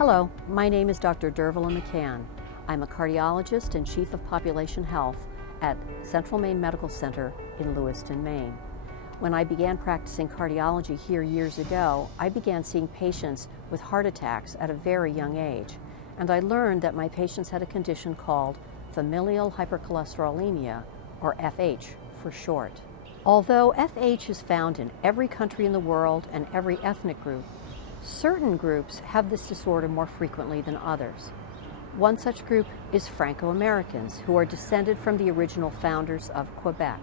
Hello, my name is Dr. Dervilla McCann. I'm a cardiologist and Chief of Population Health at Central Maine Medical Center in Lewiston, Maine. When I began practicing cardiology here years ago, I began seeing patients with heart attacks at a very young age, and I learned that my patients had a condition called familial hypercholesterolemia, or FH for short. Although FH is found in every country in the world and every ethnic group, certain groups have this disorder more frequently than others. One such group is Franco-Americans, who are descended from the original founders of Quebec.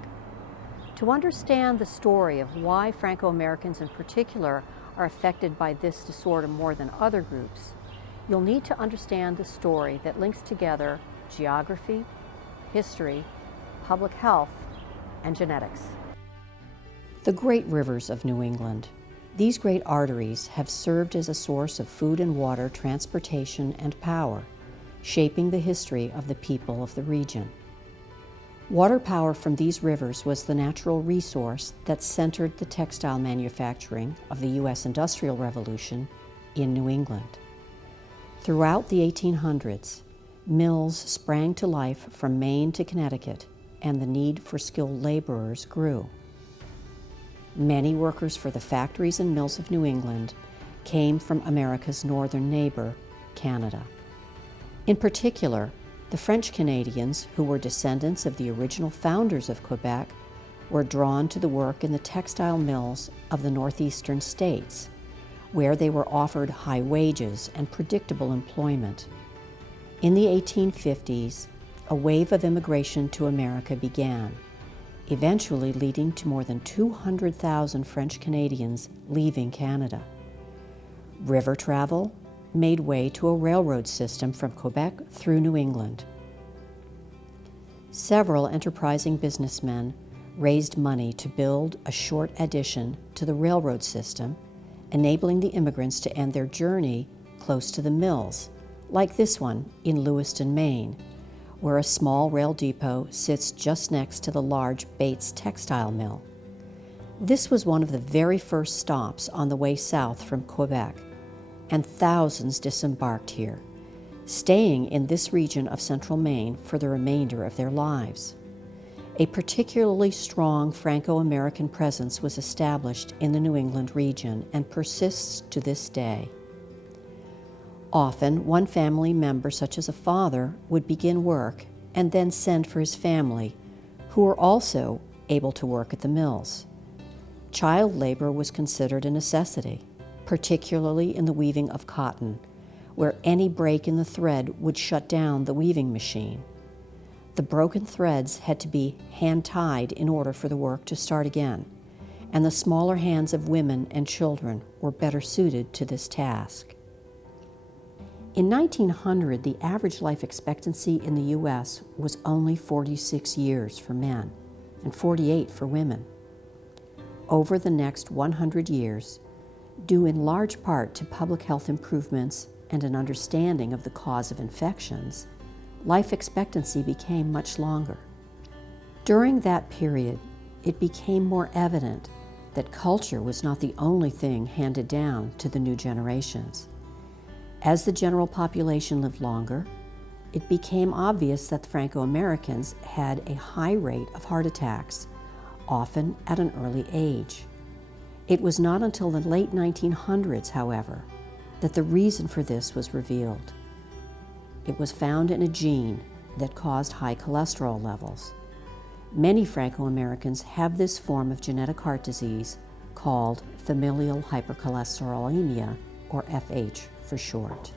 To understand the story of why Franco-Americans in particular are affected by this disorder more than other groups, you'll need to understand the story that links together geography, history, public health, and genetics. The great rivers of New England. These great arteries have served as a source of food and water, transportation, and power, shaping the history of the people of the region. Water power from these rivers was the natural resource that centered the textile manufacturing of the U.S. Industrial Revolution in New England. Throughout the 1800s, mills sprang to life from Maine to Connecticut, and the need for skilled laborers grew. Many workers for the factories and mills of New England came from America's northern neighbor, Canada. In particular, the French Canadians, who were descendants of the original founders of Quebec, were drawn to the work in the textile mills of the northeastern states, where they were offered high wages and predictable employment. In the 1850s, a wave of immigration to America began, eventually leading to more than 200,000 French Canadians leaving Canada. River travel made way to a railroad system from Quebec through New England. Several enterprising businessmen raised money to build a short addition to the railroad system, enabling the immigrants to end their journey close to the mills, like this one in Lewiston, Maine, where a small rail depot sits just next to the large Bates textile mill. This was one of the very first stops on the way south from Quebec, and thousands disembarked here, staying in this region of central Maine for the remainder of their lives. A particularly strong Franco-American presence was established in the New England region and persists to this day. Often, one family member, such as a father, would begin work and then send for his family, who were also able to work at the mills. Child labor was considered a necessity, particularly in the weaving of cotton, where any break in the thread would shut down the weaving machine. The broken threads had to be hand-tied in order for the work to start again, and the smaller hands of women and children were better suited to this task. In 1900, the average life expectancy in the U.S. was only 46 years for men and 48 for women. Over the next 100 years, due in large part to public health improvements and an understanding of the cause of infections, life expectancy became much longer. During that period, it became more evident that culture was not the only thing handed down to the new generations. As the general population lived longer, it became obvious that the Franco-Americans had a high rate of heart attacks, often at an early age. It was not until the late 1900s, however, that the reason for this was revealed. It was found in a gene that caused high cholesterol levels. Many Franco-Americans have this form of genetic heart disease called familial hypercholesterolemia, or FH for short.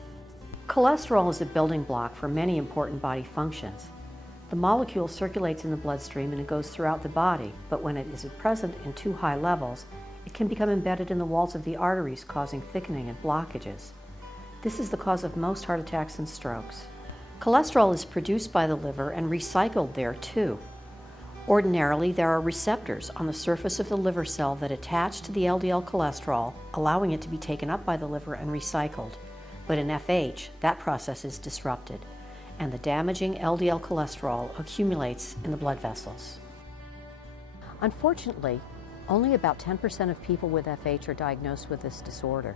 Cholesterol is a building block for many important body functions. The molecule circulates in the bloodstream and it goes throughout the body, but when it is present in too high levels, it can become embedded in the walls of the arteries, causing thickening and blockages. This is the cause of most heart attacks and strokes. Cholesterol is produced by the liver and recycled there too. Ordinarily, there are receptors on the surface of the liver cell that attach to the LDL cholesterol, allowing it to be taken up by the liver and recycled. But in FH, that process is disrupted, and the damaging LDL cholesterol accumulates in the blood vessels. Unfortunately, only about 10% of people with FH are diagnosed with this disorder.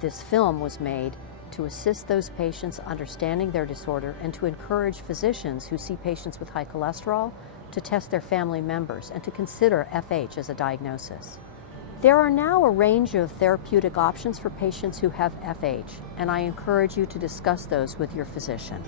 This film was made to assist those patients understanding their disorder and to encourage physicians who see patients with high cholesterol to test their family members and to consider FH as a diagnosis. There are now a range of therapeutic options for patients who have FH, and I encourage you to discuss those with your physician.